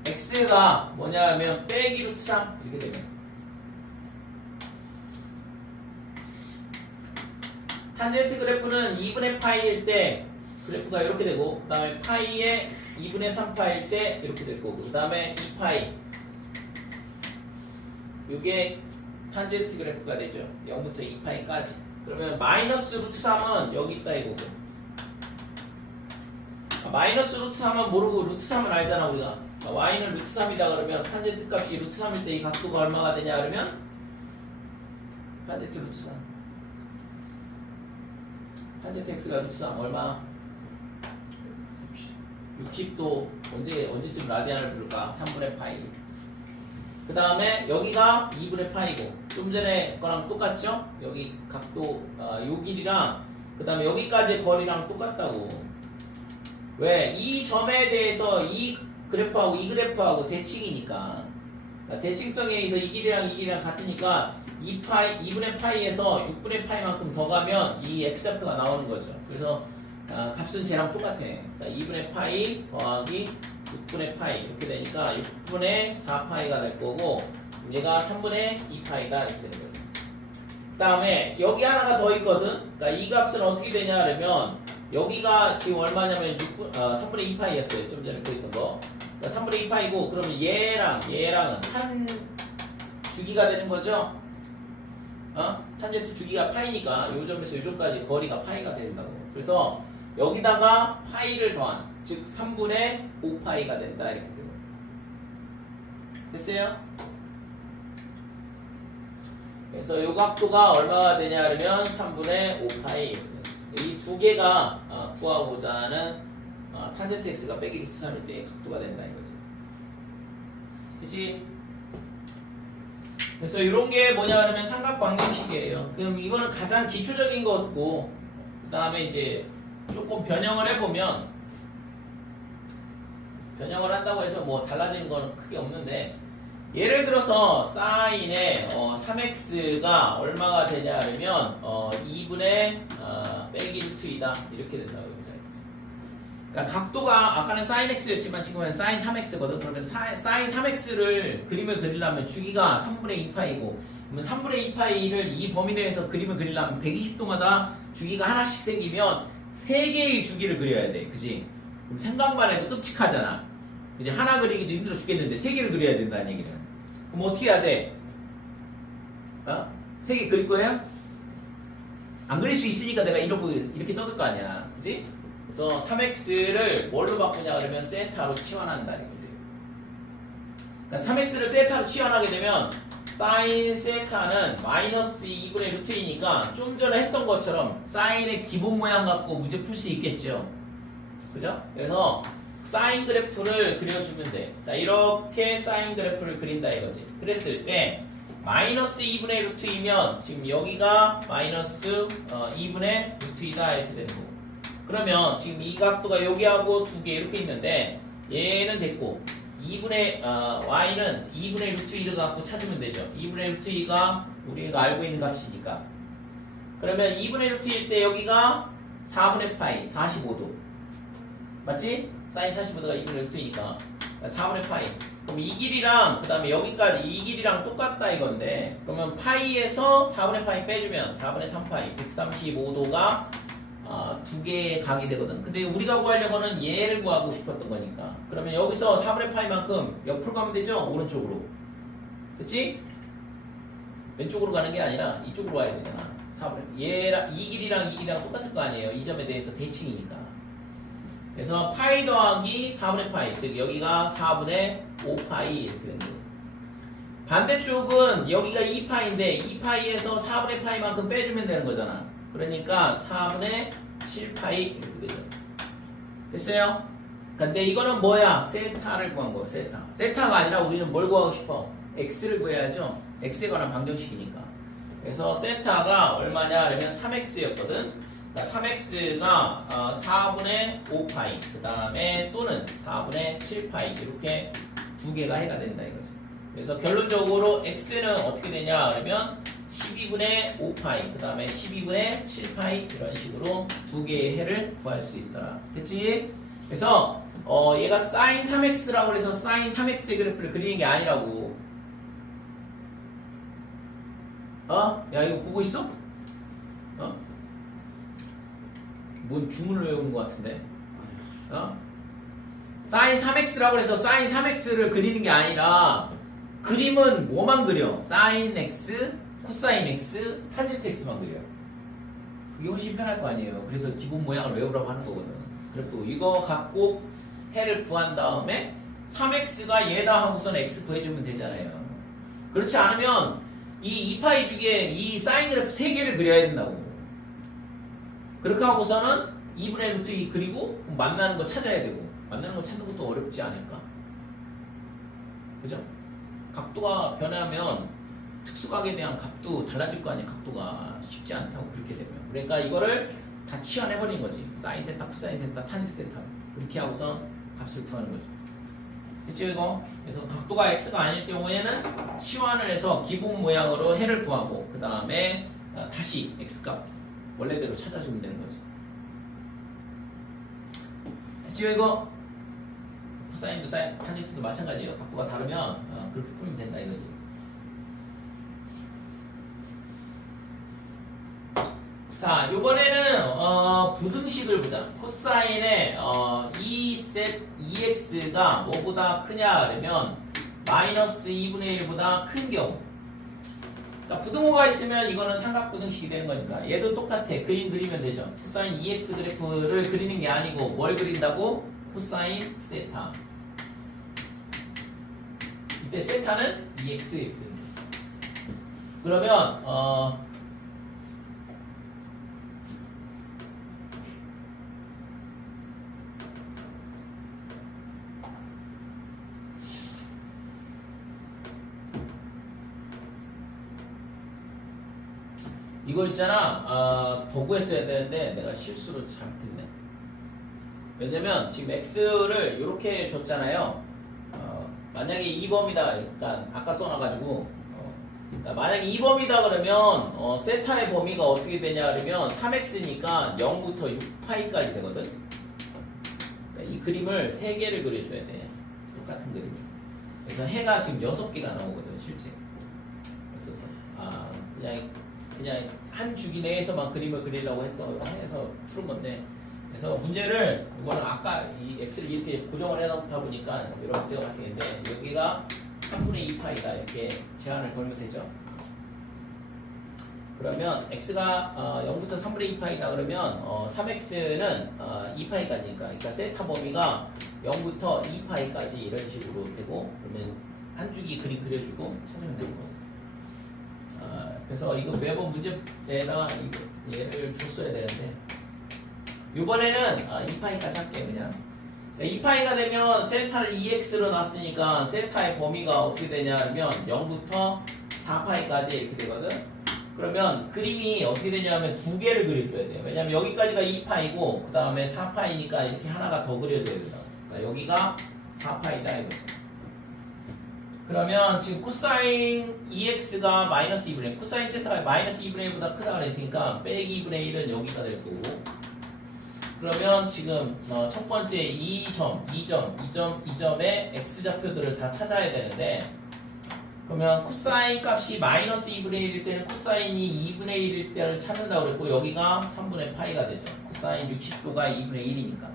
x가 뭐냐 하면 빼기 루트 3 이렇게 되면 탄젠트 그래프는 2분의 파이일 때 그래프가 이렇게 되고 그 다음에 파이에 2분의 3파일 때 이렇게 될 거고 그 다음에 2파이 이게 탄젠트 그래프가 되죠. 0부터 2파이까지. 그러면 마이너스 루트 3은 여기 있다 이거고 마이너스 루트 3은 모르고 루트 3은 알잖아 우리가. y는 루트 3이다 그러면 탄젠트 값이 루트 3일 때 이 각도가 얼마가 되냐 그러면 탄젠트 루트 3 탄젠트 x가 루트 3 얼마? 60도 언제쯤 라디안을 부를까? 3분의 파이. 그 다음에 여기가 2분의 파이고 좀 전에 거랑 똑같죠? 여기 각도 요 길이랑 그 다음에 여기까지 거리랑 똑같다고. 왜? 이 점에 대해서 이 그래프하고 이 그래프하고 대칭이니까 대칭성에 의해서 이 길이랑 같으니까 2분의 파이에서 6분의 파이만큼 더 가면 이 x좌표가 나오는 거죠. 그래서 값은 쟤랑 똑같아. 그러니까 2분의 파이 더하기 6분의 파이 이렇게 되니까 6분의 4파이가 될 거고 얘가 3분의 2파이다 이렇게 되는 거죠. 그 다음에 여기 하나가 더 있거든. 그러니까 이 값은 어떻게 되냐 하면 여기가 지금 얼마냐면 3분의 2파이였어요. 좀 전에 그랬던 거. 그러니까 3분의 2파이고 그러면 얘랑은 탄 주기가 되는 거죠. 탄젠트 주기가 파이니까 요 점에서 요 점까지 거리가 파이가 된다고. 그래서 여기다가 파이를 더한 즉 3분의 5파이가 된다 이렇게 돼요. 됐어요? 그래서 요 각도가 얼마가 되냐 하면 3분의 5파이. 이 두 개가 구하고자 하는 탄젠트 x가 빼기 루트 3일 때의 각도가 된다 이거죠. 그치? 그래서 이런 게 뭐냐 하면 삼각방정식이에요. 그럼 이거는 가장 기초적인 거고 그 다음에 이제 조금 변형을 해보면 변형을 한다고 해서 뭐 달라지는 건 크게 없는데 예를 들어서 사인의 3x가 얼마가 되냐 하면 2분의 빼기 1이다 이렇게 된다고. 그러니까 각도가 아까는 sin x였지만 지금은 sin 3x거든. 그러면 sin 3x를 그림을 그리려면 주기가 3분의 2파이고 그러면 3분의 2파이를 이 범위 내에서 그림을 그리려면 120도마다 주기가 하나씩 생기면 3개의 주기를 그려야 돼. 그지? 그럼 생각만 해도 끔찍하잖아. 그지? 하나 그리기도 힘들어 죽겠는데 3개를 그려야 된다는 얘기는. 그럼 어떻게 해야 돼? 3개 그릴 거예요? 안 그릴 수 있으니까 내가 이렇게 떠들 거 아니야. 그지? 그래서 3x를 뭘로 바꾸냐 그러면 세타로 치환한다 이거지. 그러니까 3x를 세타로 치환하게 되면 sin 세타는 마이너스 2분의 루트이니까 좀 전에 했던 것처럼 사인의 기본 모양 갖고 문제 풀 수 있겠죠. 그죠? 그래서 사인 그래프를 그려주면 돼. 자, 이렇게 사인 그래프를 그린다 이거지. 그랬을 때 마이너스 2분의 루트이면 지금 여기가 마이너스 2분의 루트이다 이렇게 되는 거고. 그러면 지금 이 각도가 여기하고 2개 이렇게 있는데 얘는 됐고 2분의 y는 2분의 루트 2를 갖고 찾으면 되죠. 2분의 루트 2가 우리가 알고 있는 값이니까. 그러면 2분의 루트 1 때 여기가 4분의 파이 45도 맞지? 사인 45도가 2분의 루트 2니까 4분의 파이. 그럼 이 길이랑 그 다음에 여기까지 이 길이랑 똑같다 이건데 그러면 파이에서 4분의 파이 빼주면 4분의 3파이 135도가 2개의 각이 되거든. 근데 우리가 구하려고는 얘를 구하고 싶었던 거니까. 그러면 여기서 4분의 파이만큼 옆으로 가면 되죠? 오른쪽으로. 됐지? 왼쪽으로 가는 게 아니라 이쪽으로 와야 되잖아. 4분의 얘랑 이 길이랑 똑같을 거 아니에요. 이 점에 대해서 대칭이니까. 그래서 파이 더하기 4분의 파이. 즉 여기가 4분의 5파이 이렇게 되는 거예요. 반대쪽은 여기가 2파이인데 2파이에서 4분의 파이만큼 빼주면 되는 거잖아. 그러니까 4분의 7파이 이렇게 되죠. 됐어요? 근데 이거는 뭐야? 세타를 구한 거예요. 세타가 아니라 우리는 뭘 구하고 싶어? x를 구해야죠. x에 관한 방정식이니까. 그래서 세타가 얼마냐? 그러면 3x였거든. 그러니까 3x가 4분의 5파이 그 다음에 또는 4분의 7파이 이렇게 2개가 해가 된다 이거죠. 그래서 결론적으로 x는 어떻게 되냐? 그러면 12분의 5파이 그 다음에 12분의 7파이 이런 식으로 2개의 해를 구할 수 있더라. 됐지? 그래서 얘가 sin 3x라고 그래서 sin 3x의 그래프를 그리는 게 아니라고. 야 이거 보고 있어? 뭔 주문을 외우는 것 같은데? sin 3x라고 그래서 sin 3x를 그리는 게 아니라 그림은 뭐만 그려? sin x 코사인 x, 탄젠트 x만 그려요. 그게 훨씬 편할 거 아니에요. 그래서 기본 모양을 외우라고 하는 거거든. 그리고 이거 갖고 해를 구한 다음에 3x가 얘다 하고서는 x 구해주면 되잖아요. 그렇지 않으면 이 2파이 중에 이 사인 그래프 3개를 그려야 된다고. 그렇게 하고서는 2분의 루트 2 그리고 만나는 거 찾아야 되고 만나는 거 찾는 것도 어렵지 않을까? 그죠? 각도가 변하면 특수각에 대한 값도 달라질 거 아니야. 각도가 쉽지 않다고 그렇게 되면. 그러니까 이거를 다 치환해버린 거지. 사인 세타, 코사인 세타, 탄젠트 세타 그렇게 하고서 값을 구하는 거죠. 됐죠 이거? 그래서 각도가 x가 아닐 경우에는 치환을 해서 기본 모양으로 해를 구하고 그 다음에 다시 x값 원래대로 찾아주면 되는 거지. 됐죠 이거? 코사인도 사인, 탄젠트도 마찬가지예요. 각도가 다르면 그렇게 풀면 된다 이거지. 자, 요번에는 부등식을 보자. 코사인의 2x가 뭐보다 크냐 그러면 마이너스 2분의 1보다 큰 경우. 그러니까 부등호가 있으면 이거는 삼각부등식이 되는 거니까 얘도 똑같아. 그림 그리면 되죠. 코사인 2x 그래프를 그리는 게 아니고 뭘 그린다고? 코사인 세타. 이때 세타는 2x 이렇게 되는 거죠. 그러면 이거 있잖아. 더 구했어야 되는데 내가 실수로 잘못했네. 왜냐면 지금 x를 이렇게 줬잖아요. 만약에 2범이다 그러니까 아까 써놔가지고 그러니까 만약에 2범이다 그러면 세타의 범위가 어떻게 되냐 그러면 3x니까 0부터 6파이까지 되거든. 그러니까 이 그림을 3개를 그려줘야 돼. 똑같은 그림. 그래서 해가 지금 6개가 나오거든 실제. 그래서 그냥 한 주기 내에서만 그림을 그리려고 해서 푸는 건데. 그래서 문제를 이거는 아까 이 x를 이렇게 고정을 해놓다 보니까 이런 문제가 발생했는데 여기가 3분의 2파이다 이렇게 제한을 걸면 되죠. 그러면 x가 0부터 3분의 2파이다 그러면 3x는 2파이까지니까 그러니까 세타 범위가 0부터 2파이까지 이런 식으로 되고 그러면 한 주기 그림 그려주고 찾으면 되고 그래서 이거 매번 문제에다가 얘를 줬어야 되는데 이번에는 2파이까지 할게 그냥 2파이가 되면 세타를 2x로 놨으니까 세타의 범위가 어떻게 되냐 하면 0부터 4파이까지 이렇게 되거든. 그러면 그림이 어떻게 되냐면 두 개를 그려줘야 돼요. 왜냐면 여기까지가 2파이고 그 다음에 4파이니까 이렇게 하나가 더 그려져야 된다. 그러니까 여기가 4파이다 이거죠. 그러면 지금 코사인 2x가 마이너스 2분의 1 코사인 세타가 마이너스 2분의 1보다 크다 그랬으니까 빼기 2분의 1은 여기가 될 거고 그러면 지금 첫 번째 2점의 x좌표들을 다 찾아야 되는데 그러면 코사인 값이 마이너스 2분의 1일 때는 코사인이 2분의 1일 때를 찾는다고 그랬고 여기가 3분의 파이가 되죠. 코사인 60도가 2분의 1이니까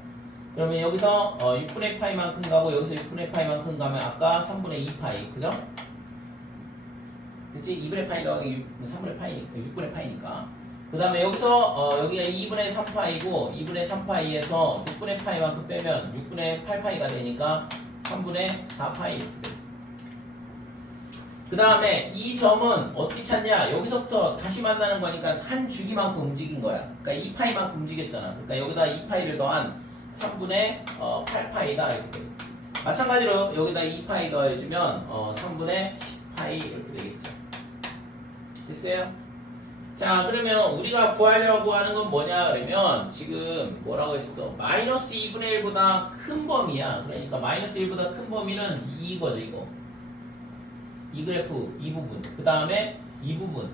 그러면 여기서 6분의 파이만큼 가고 여기서 6분의 파이만큼 가면 아까 3분의 2파이 그죠? 그치? 2분의 파이 더하기 3분의 파이 6분의 파이니까 그 다음에 여기서 여기가 2분의 3파이고 2분의 3파이에서 6분의 파이만큼 빼면 6분의 8파이가 되니까 3분의 4파이 이렇게 돼요. 그 다음에 이 점은 어떻게 찾냐 여기서부터 다시 만나는 거니까 한 주기만큼 움직인 거야. 그러니까 2파이만큼 움직였잖아. 그러니까 여기다 2파이를 더한 3분의 8파이다 이렇게 돼요. 마찬가지로 여기다 2파이 더해주면 3분의 10파이 이렇게 되겠죠. 됐어요? 자 그러면 우리가 구하려고 하는 건 뭐냐 그러면 지금 뭐라고 했어 마이너스 2분의 1보다 큰 범위야. 그러니까 마이너스 1보다 큰 범위는 이거죠 이거 이 그래프 이 부분 그 다음에 이 부분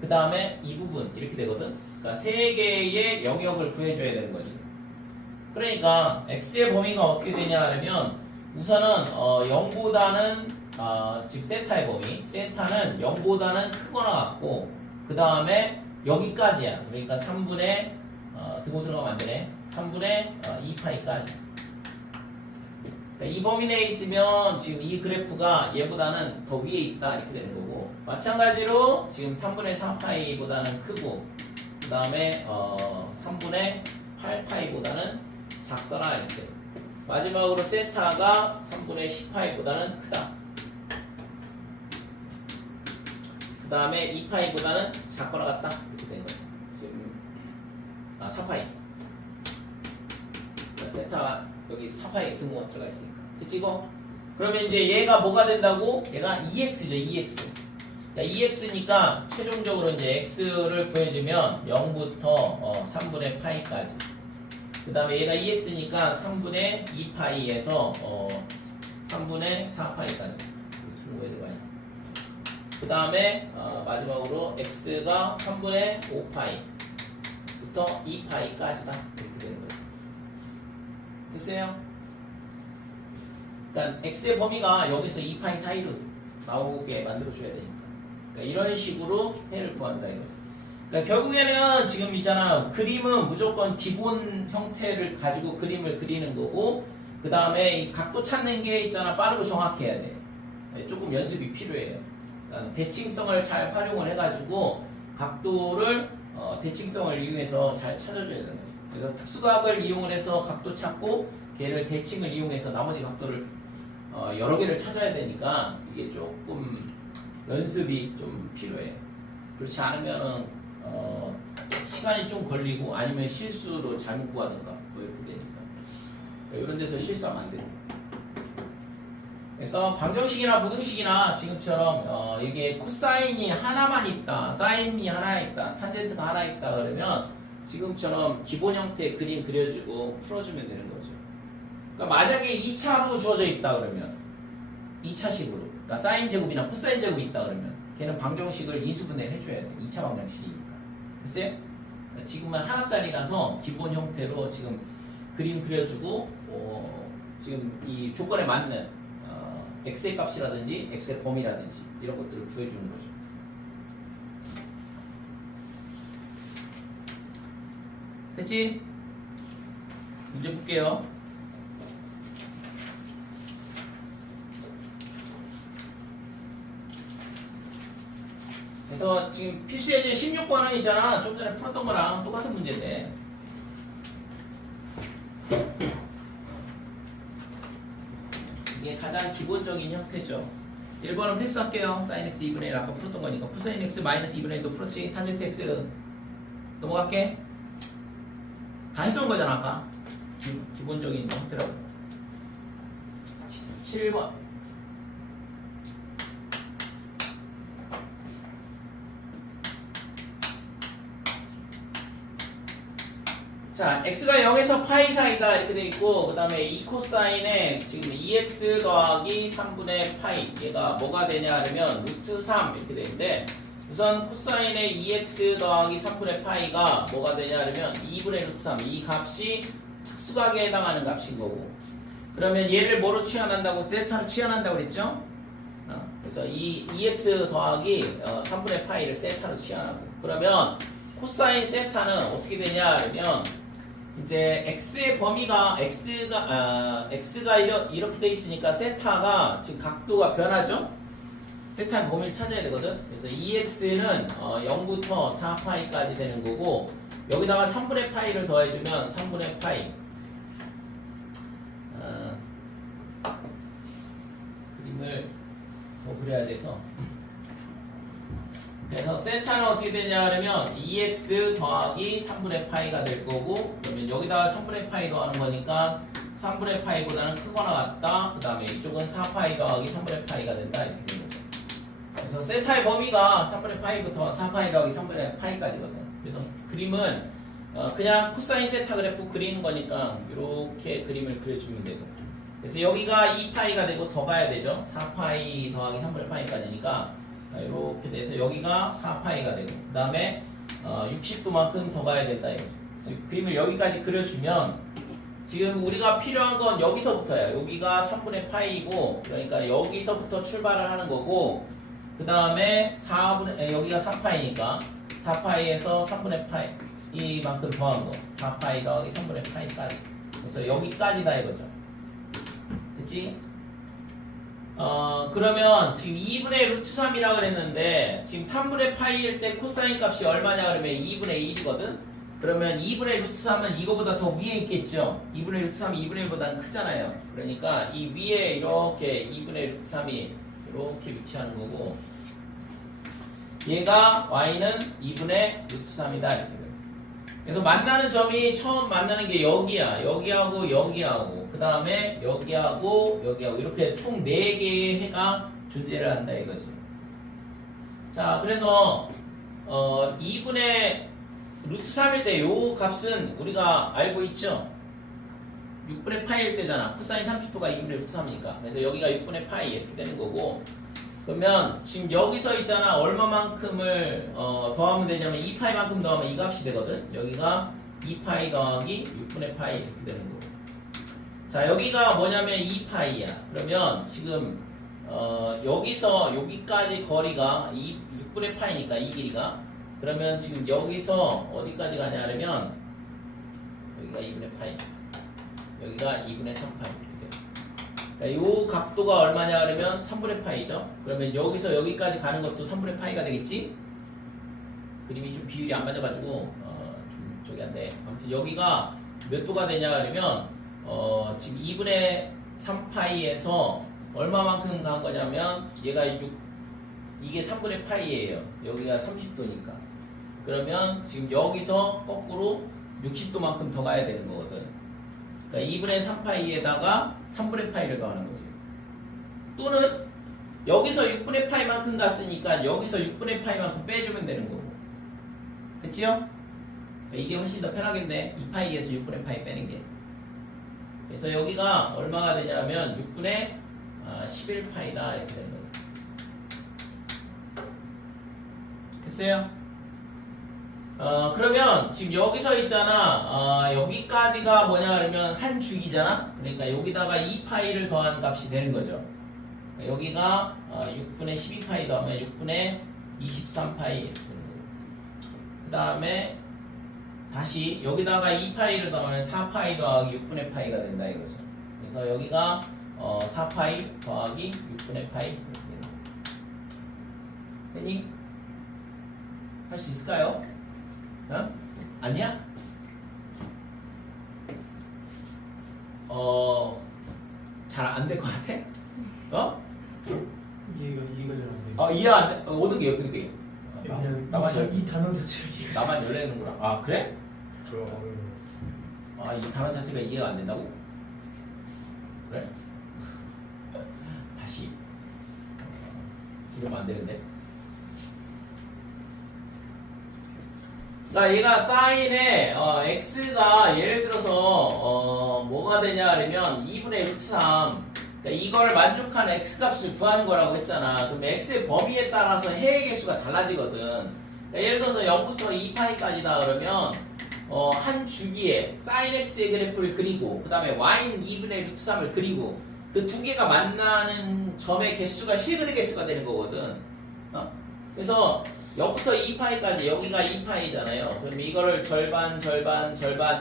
그 다음에 이 부분 이렇게 되거든. 그러니까 세 개의 영역을 구해줘야 되는 거지. 그러니까 x의 범위가 어떻게 되냐 하면 우선은 0보다는 지금 세타의 범위 세타는 0보다는 크거나 같고 그 다음에 여기까지야. 그러니까 3분의 등호 들어가면 안 되네. 3분의 2파이까지. 그러니까 이 범위 내에 있으면 지금 이 그래프가 얘보다는 더 위에 있다 이렇게 되는 거고 마찬가지로 지금 3분의 4파이보다는 크고 그 다음에 3분의 8파이보다는 작더라 이렇게. 마지막으로 세타가 3분의 10파이보다는 크다. 그 다음에 2파이보다는 작거나 같다 이렇게 되는 거죠. 지금 4파이. 세타가 여기 4파이 등호가 들어가 있으니까. 됐지 이거? 그러면 이제 얘가 뭐가 된다고? 얘가 2x죠 2x. 그러니까 2x니까 최종적으로 이제 x를 구해주면 0부터 3분의 파이까지. 그 다음에 얘가 2x니까 3분의 2파이에서 3분의 4파이까지. 왜 들어가냐? 그 다음에 마지막으로 x가 3분의 5파이부터 2파이까지다 이렇게 되는 거죠. 됐어요? 그러니까 x의 범위가 여기서 2파이 사이로 나오게 만들어줘야 되니까. 그러니까 이런 식으로 해를 구한다 이거죠. 그러니까 결국에는 지금 있잖아 그림은 무조건 기본 형태를 가지고 그림을 그리는 거고 그 다음에 이 각도 찾는 게 있잖아 빠르고 정확해야 돼. 조금 연습이 필요해요. 그러니까 대칭성을 잘 활용을 해가지고 각도를 대칭성을 이용해서 잘 찾아줘야 되는 거죠. 그래서 특수각을 이용을 해서 각도 찾고 걔를 대칭을 이용해서 나머지 각도를 여러 개를 찾아야 되니까 이게 조금 연습이 좀 필요해요. 그렇지 않으면은 시간이 좀 걸리고 아니면 실수로 잘못 구하든가 뭐 이렇게 되니까 이런 데서 실수하면 안 돼요. 그래서 방정식이나 부등식이나 지금처럼 이게 코사인이 하나만 있다, 사인이 하나 있다, 탄젠트가 하나 있다 그러면 지금처럼 기본 형태의 그림 그려주고 풀어주면 되는 거죠. 그러니까 만약에 2차로 주어져 있다 그러면 2차식으로. 그러니까 사인 제곱이나 코사인 제곱이 있다 그러면 걔는 방정식을 인수분해를 해줘야 돼. 2차 방정식이니까. 됐어요? 지금은 하나짜리라서 기본 형태로 지금 그림 그려주고 지금 이 조건에 맞는 x의 값이라든지 x의 범위라든지 이런 것들을 구해주는 거죠. 됐지? 문제 볼게요. 그래서 지금 필수 예제 16번은 있잖아. 좀 전에 풀었던 거랑 똑같은 문제인데. 이게 가장 기본적인 형태죠. 1번은 패스할게요. sin x 2분의 1 아까 풀었던 거니까. 코사인 x 마이너스 2분의 1도 풀었지. 탄젠트 x 넘어갈게. 다 해놓은 거잖아 아까. 기본적인 형태라고. 7번. 자, x가 0에서 파이 사이다 이렇게 돼 있고, 그 다음에 2 코사인에 지금 2x 더하기 3분의 파이 얘가 뭐가 되냐 하면 루트 3 이렇게 돼 있는데, 우선 코사인의 2x 더하기 3분의 파이가 뭐가 되냐 하면 2분의 루트 3 이 값이 특수각에 해당하는 값인 거고, 그러면 얘를 뭐로 취한한다고? 세타로 취한한다고 그랬죠? 그래서 이 2x 더하기 3분의 파이를 세타로 취한하고, 그러면 코사인 세타는 어떻게 되냐 하면 이제 x의 범위가 x가 이렇게 돼 있으니까 세타가 지금 각도가 변하죠? 세타의 범위를 찾아야 되거든. 그래서 2x는 0부터 4파이까지 되는 거고, 여기다가 3분의 파이를 더해주면 3분의 파이. 그림을 더 그려야 돼서. 그래서 세타는 어떻게 되냐 하면 2x 더하기 3분의 파이가 될 거고, 그러면 여기다가 3분의 파이 더하는 거니까 3분의 파이보다는 크거나 같다. 그 다음에 이쪽은 4파이 더하기 3분의 파이가 된다 이렇게 되는 거죠. 그래서 세타의 범위가 3분의 파이부터 4파이 더하기 3분의 파이까지거든. 그래서 그림은 그냥 코사인 세타 그래프 그리는 거니까 이렇게 그림을 그려주면 되고, 그래서 여기가 2파이가 되고 더 가야 되죠. 4파이 더하기 3분의 파이까지니까 이렇게 돼서 여기가 4파이가 되고, 그 다음에 60도만큼 더 가야 된다 이거죠. 그래서 그림을 여기까지 그려주면 지금 우리가 필요한 건 여기서부터야. 여기가 3분의 파이고, 그러니까 여기서부터 출발을 하는 거고, 그 다음에 여기가 4파이니까 4파이에서 3분의 파이 이만큼 더한 거 4파이 더하기 3분의 파이까지. 그래서 여기까지다 이거죠. 됐지? 그러면 지금 2분의 루트 3이라 그랬는데, 지금 3분의 파이일 때 코사인 값이 얼마냐 그러면 2분의 1이거든? 그러면 2분의 루트 3은 이거보다 더 위에 있겠죠? 2분의 루트 3이 2분의 1보다는 크잖아요. 그러니까 이 위에 이렇게 2분의 루트 3이 이렇게 위치하는 거고, 얘가 y는 2분의 루트 3이다 이렇게 돼요. 그래서 만나는 점이 처음 만나는 게 여기야. 여기하고 여기하고, 그 다음에 여기하고 여기하고, 이렇게 총 4개의 해가 존재를 한다 이거지. 자, 그래서 2분의 루트 3일 때 요 값은 우리가 알고 있죠? 6분의 파이일 때잖아. 코사인 30도가 2분의 루트 3이니까. 그래서 여기가 6분의 파이 이렇게 되는 거고, 그러면 지금 여기서 있잖아. 얼마만큼을 더하면 되냐면 2파이만큼 더하면 이 값이 되거든. 여기가 2파이 더하기 6분의 파이 이렇게 되는 거고. 자, 여기가 뭐냐면 2파이야. 그러면 지금 여기서 여기까지 거리가 6분의 파이니까 이 길이가, 그러면 지금 여기서 어디까지 가냐 하면 여기가 2분의 파이, 여기가 2분의 3파이 이렇게 돼요. 그러니까 요 각도가 얼마냐 하면 3분의 파이죠. 그러면 여기서 여기까지 가는 것도 3분의 파이가 되겠지? 그림이 좀 비율이 안 맞아가지고 좀 저기 안 돼. 아무튼 여기가 몇 도가 되냐 하면 지금 2분의 3파이에서 얼마만큼 간 거냐면 얘가 이게 3분의 파이예요. 여기가 30도니까. 그러면 지금 여기서 거꾸로 60도만큼 더 가야 되는 거거든. 그러니까 2분의 3파이에다가 3분의 파이를 더하는 거지. 또는 여기서 6분의 파이만큼 갔으니까 여기서 6분의 파이만큼 빼주면 되는 거고. 됐지요? 그러니까 이게 훨씬 더 편하겠네. 2파이에서 6분의 파이 빼는 게. 그래서 여기가 얼마가 되냐면 6분의 11파이다 이렇게 되는 거죠. 됐어요? 그러면 지금 여기서 있잖아. 여기까지가 뭐냐 그러면 한 주기잖아. 그러니까 여기다가 2파이를 더한 값이 되는 거죠. 여기가 6분의 12파이 더하면 6분의 23파이. 그 다음에 다시 여기다가 2파이를 더하면 4파이 더하기 6분의 파이가 된다 이거죠. 그래서 여기가 4파이 더하기 6분의 파이 이렇게 됩니다. 됐니? 할 수 있을까요? 어? 아니야? 잘 안 될 것 같아? 어? 이해가 잘 안 돼. 이해 안 돼? 어떻게 돼? 왜냐면 나만 이 단어 자체가 이해가 잘 나만 열내는구나. 아 그래? 그럼 이 단어 자체가 이해가 안 된다고? 그래? 다시 이러면 안 되는데. 그러니까 얘가 사인에 x가 예를 들어서 뭐가 되냐 그러면 2분의 루트 3. 그러니까 이걸 만족하는 x 값을 구하는 거라고 했잖아. 그럼 x의 범위에 따라서 해의 개수가 달라지거든. 그러니까 예를 들어서 0부터 2파이까지다 그러면 한 주기에 sin x의 그래프를 그리고 그 다음에 y는 2분의 루트 3을 그리고 그 두 개가 만나는 점의 개수가 실근의 개수가 되는 거거든. 그래서 0부터 2파이까지 여기가 2파이잖아요. 그럼 이거를 절반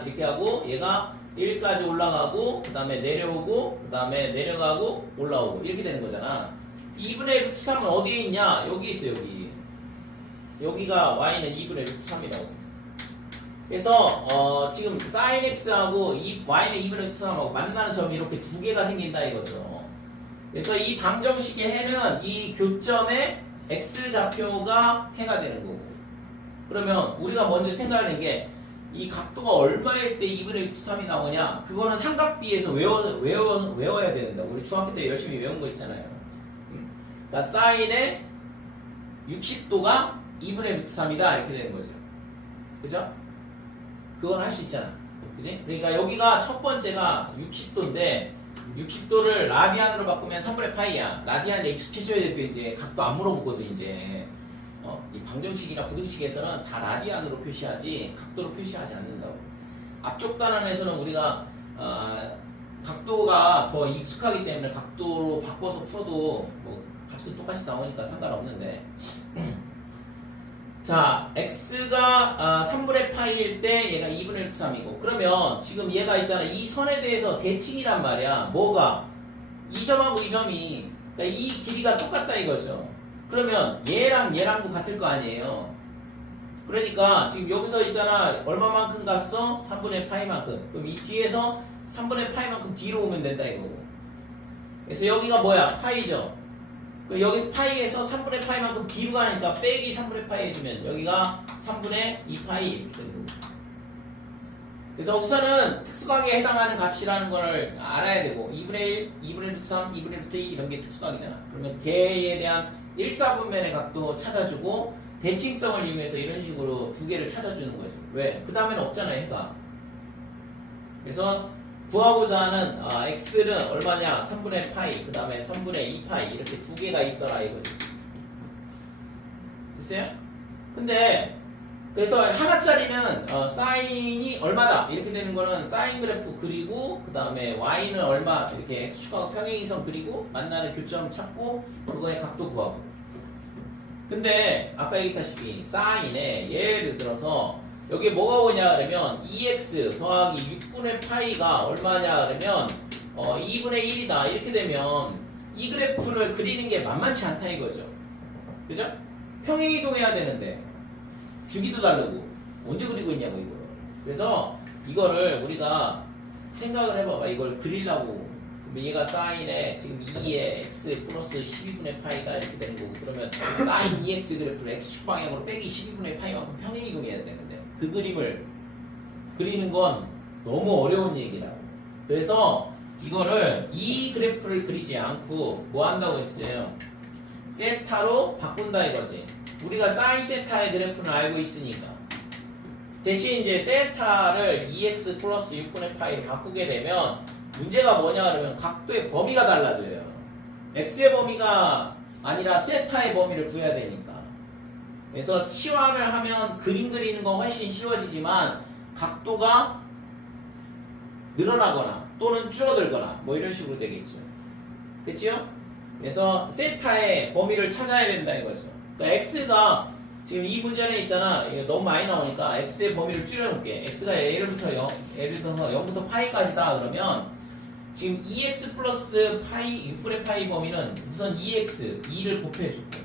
이렇게 하고 얘가 1까지 올라가고 그 다음에 내려오고 그 다음에 내려가고 올라오고 이렇게 되는 거잖아. 2분의 루트 3은 어디에 있냐? 여기 있어 여기. 여기가 y는 2분의 루트 3이라고. 그래서 지금 sin x하고 y는 2분의 루트 3하고 만나는 점이 이렇게 두 개가 생긴다 이거죠. 그래서 이 방정식의 해는 이 교점에 x 좌표가 해가 되는 거고. 그러면 우리가 먼저 생각하는 게 이 각도가 얼마일 때 2분의 루트 3이 나오냐? 그거는 삼각비에서 외워야 된다. 우리 중학교 때 열심히 외운 거 있잖아요. 그러니까 사인의 60도가 2분의 루트 3이다 이렇게 되는 거죠. 그죠? 그건 할 수 있잖아. 그지? 그러니까 여기가 첫 번째가 60도인데 60도를 라디안으로 바꾸면 3분의 파이야. 라디안에 익숙해져야 될 때 이제 각도 안 물어보거든 이제. 이 방정식이나 부등식에서는 다 라디안으로 표시하지 각도로 표시하지 않는다고. 앞쪽 단원에서는 우리가 각도가 더 익숙하기 때문에 각도로 바꿔서 풀어도 뭐 값은 똑같이 나오니까 상관없는데. 자, x가 3분의 파이일 때 얘가 2분의 루트 3이고 그러면 지금 얘가 있잖아. 이 선에 대해서 대칭이란 말이야. 뭐가? 이 점하고 이 점이 그러니까 이 길이가 똑같다 이거죠. 그러면 얘랑도 같을 거 아니에요. 그러니까 지금 여기서 있잖아. 얼마만큼 갔어? 3분의 파이만큼. 그럼 이 뒤에서 3분의 파이만큼 뒤로 오면 된다 이거고. 그래서 여기가 뭐야? 파이죠. 여기 파이에서 3분의 파이만큼 뒤로 가니까 빼기 3분의 파이 해주면 여기가 3분의 2파이 이렇게 되는 거고. 그래서 우선은 특수각에 해당하는 값이라는 걸 알아야 되고 2분의 1, 2분의 루트 3, 2분의 루트 2 이런 게 특수각이잖아. 그러면 걔에 대한 1사분면의 각도 찾아주고 대칭성을 이용해서 이런 식으로 두 개를 찾아주는 거죠. 왜? 그 다음에는 없잖아요, 해가. 그래서 구하고자 하는 x는 얼마냐? 3분의 파이, 그 다음에 3분의 2파이 이렇게 두 개가 있더라 이거죠. 됐어요? 근데 그래서 하나짜리는 사인이 얼마다 이렇게 되는 거는 사인 그래프 그리고 그 다음에 y는 얼마 이렇게 x축하고 평행이성 그리고 만나는 교점 찾고 그거의 각도 구하고. 근데 아까 얘기했다시피 사인에 예를 들어서 여기에 뭐가 오냐 그러면 2x 더하기 6분의 파이가 얼마냐 그러면 2분의 1이다 이렇게 되면 이 그래프를 그리는 게 만만치 않다 이거죠. 그죠? 평행이동해야 되는데 주기도 다르고 언제 그리고 있냐고 이거. 그래서 이거를 우리가 생각을 해봐봐. 이걸 그리려고 그러면 얘가 사인에 지금 2의 x 플러스 12분의 파이가 이렇게 되는 거고 그러면 사인 2x 그래프를 x축 방향으로 빼기 12분의 파이만큼 평행이동해야 되는데 그 그림을 그리는 건 너무 어려운 얘기라고. 그래서 이거를 이 그래프를 그리지 않고 뭐 한다고 했어요? 세타로 바꾼다 이거지. 우리가 사인 세타의 그래프는 알고 있으니까 대신 이제 세타를 2x 플러스 6분의 파이로 바꾸게 되면 문제가 뭐냐 그러면 각도의 범위가 달라져요. x의 범위가 아니라 세타의 범위를 구해야 되니까. 그래서 치환을 하면 그림 그리는 건 훨씬 쉬워지지만 각도가 늘어나거나 또는 줄어들거나 뭐 이런 식으로 되겠죠. 됐죠? 그래서 세타의 범위를 찾아야 된다 이거죠. 그러니까 x가 지금 이 문제는 있잖아. 이거 너무 많이 나오니까 x의 범위를 줄여놓을게. x가 예를 들어서 0부터 파이까지다 그러면 지금 2x 플러스 파이 6분의 파이 범위는 우선 2x 2를 곱해줄게.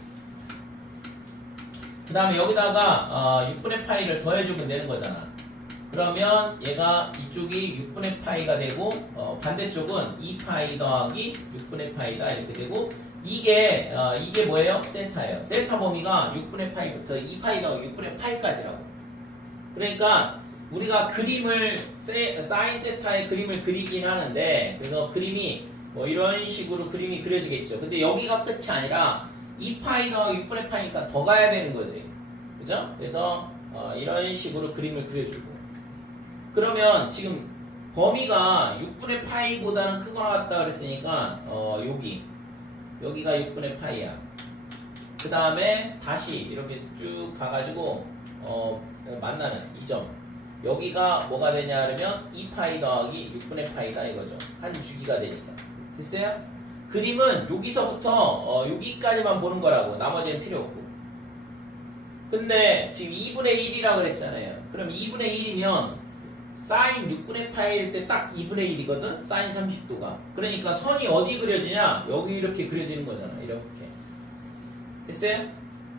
그 다음에 여기다가 6분의 파이를 더해주면 되는 거잖아. 그러면 얘가 이쪽이 6분의 파이가 되고 반대쪽은 2파이 더하기 6분의 파이다 이렇게 되고 이게 뭐예요? 세타예요. 세타 범위가 6분의 파이부터 2파이 더하기 6분의 파이까지라고. 그러니까 우리가 그림을 사인 세타의 그림을 그리긴 하는데 그래서 그림이 뭐 이런 식으로 그림이 그려지겠죠. 근데 여기가 끝이 아니라 2파이 더하기 6분의 파이니까 더 가야 되는 거지. 그죠? 그래서 이런 식으로 그림을 그려주고 그러면 지금 범위가 6분의 파이보다는 크거나 같다 그랬으니까 여기가 6분의 파이야. 그 다음에 다시 이렇게 쭉 가가지고 만나는 이 점 여기가 뭐가 되냐 그러면 2파이 더하기 6분의 파이다 이거죠. 한 주기가 되니까. 됐어요? 그림은 여기서부터 여기까지만 보는 거라고. 나머지는 필요 없고. 근데 지금 2분의 1이라 그랬잖아요. 그럼 2분의 1이면 사인 6분의 파이일 때 딱 2분의 1이거든? 사인 30도가. 그러니까 선이 어디 그려지냐? 여기 이렇게 그려지는 거잖아. 이렇게. 됐어요?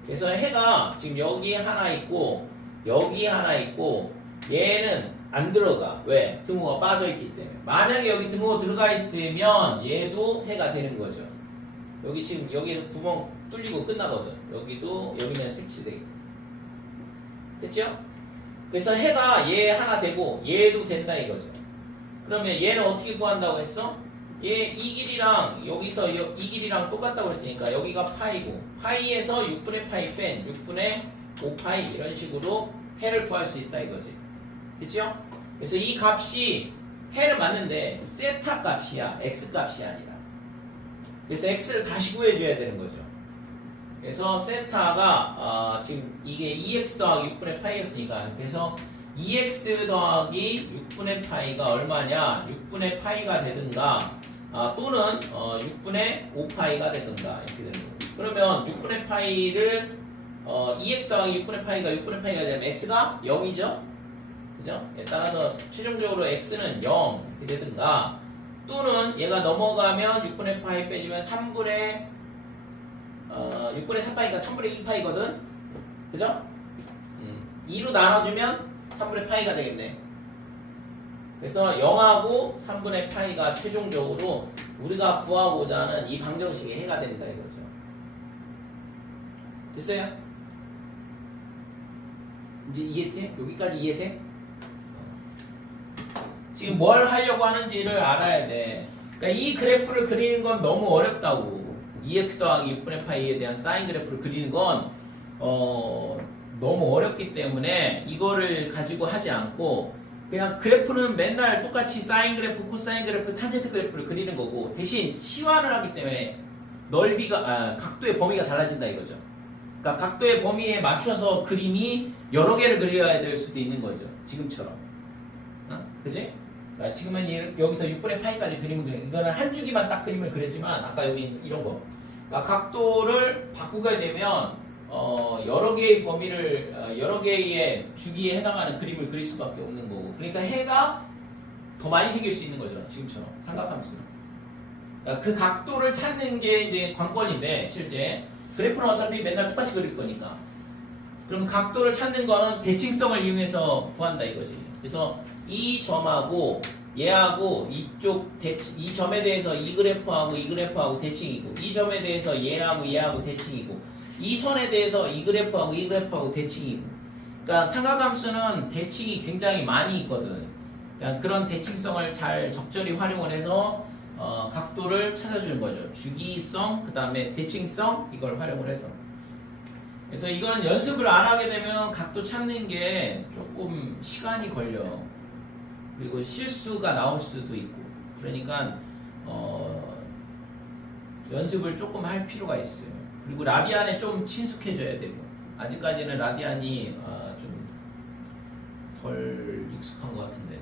그래서 해가 지금 여기 하나 있고 여기 하나 있고 얘는 안 들어가. 왜? 등호가 빠져있기 때문에. 만약에 여기 등호 들어가 있으면 얘도 해가 되는 거죠. 여기 지금 여기에서 구멍 뚫리고 끝나거든. 여기는 색칠되고. 됐죠? 그래서 해가 얘 하나 되고 얘도 된다 이거죠. 그러면 얘는 어떻게 구한다고 했어? 얘 이 길이랑 여기서 이 길이랑 똑같다고 했으니까 여기가 파이고 파이에서 6분의 파이 뺀 6분의 5파이 이런 식으로 해를 구할 수 있다 이거지. 됐죠? 그래서 이 값이 해를 맞는데 세타 값이야. x 값이 아니라. 그래서 x를 다시 구해줘야 되는 거죠. 그래서 세타가 지금 이게 2x 더하기 6분의 파이였으니까 그래서 2x 더하기 6분의 파이가 얼마냐 6분의 파이가 되든가 또는 6분의 5파이가 되든가 이렇게 되는 거예요. 그러면 6분의 파이를 2x 더하기 6분의 파이가 6분의 파이가 되면 x가 0이죠. 그죠? 따라서 최종적으로 x는 0 이렇게 되든가 또는 얘가 넘어가면 6분의 파이 빼주면 6분의 3파이가 3분의 2파이거든? 그죠? 2로 나눠주면 3분의 파이가 되겠네. 그래서 0하고 3분의 파이가 최종적으로 우리가 구하고자 하는 이 방정식의 해가 된다 이거죠. 됐어요? 이제 이해돼? 여기까지 이해돼? 지금 뭘 하려고 하는지를 알아야 돼. 그러니까 이 그래프를 그리는 건 너무 어렵다고. 2x 더하기 6분의 파이에 대한 사인 그래프를 그리는 건 너무 어렵기 때문에 이거를 가지고 하지 않고 그냥 그래프는 맨날 똑같이 사인 그래프, 코사인 그래프, 탄젠트 그래프를 그리는 거고 대신 치환을 하기 때문에 각도의 범위가 달라진다 이거죠. 그러니까 각도의 범위에 맞춰서 그림이 여러 개를 그려야 될 수도 있는 거죠. 지금처럼. 그지? 그러니까 지금은 여기서 6분의 파이까지 그림을 그려. 이거는 한 주기만 딱 그림을 그렸지만 아까 여기 이런 거. 그러니까 각도를 바꾸게 되면 여러 개의 범위를 여러 개의 주기에 해당하는 그림을 그릴 수밖에 없는 거고. 그러니까 해가 더 많이 생길 수 있는 거죠. 지금처럼 삼각함수는. 그러니까 그 각도를 찾는 게 이제 관건인데 실제 그래프는 어차피 맨날 똑같이 그릴 거니까. 그럼 각도를 찾는 거는 대칭성을 이용해서 구한다 이거지. 그래서 이 점하고 얘하고 이 점에 대해서 이 그래프하고 대칭이고 이 점에 대해서 얘하고 대칭이고 이 선에 대해서 이 그래프하고 대칭이고 그러니까 삼각함수는 대칭이 굉장히 많이 있거든. 그러니까 그런 대칭성을 잘 적절히 활용을 해서 각도를 찾아주는 거죠. 주기성, 그 다음에 대칭성 이걸 활용을 해서. 그래서 이거는 연습을 안 하게 되면 각도 찾는 게 조금 시간이 걸려. 그리고 실수가 나올 수도 있고. 그러니까 연습을 조금 할 필요가 있어요. 그리고 라디안에 좀 친숙해져야 되고 아직까지는 라디안이 좀 덜 익숙한 것 같은데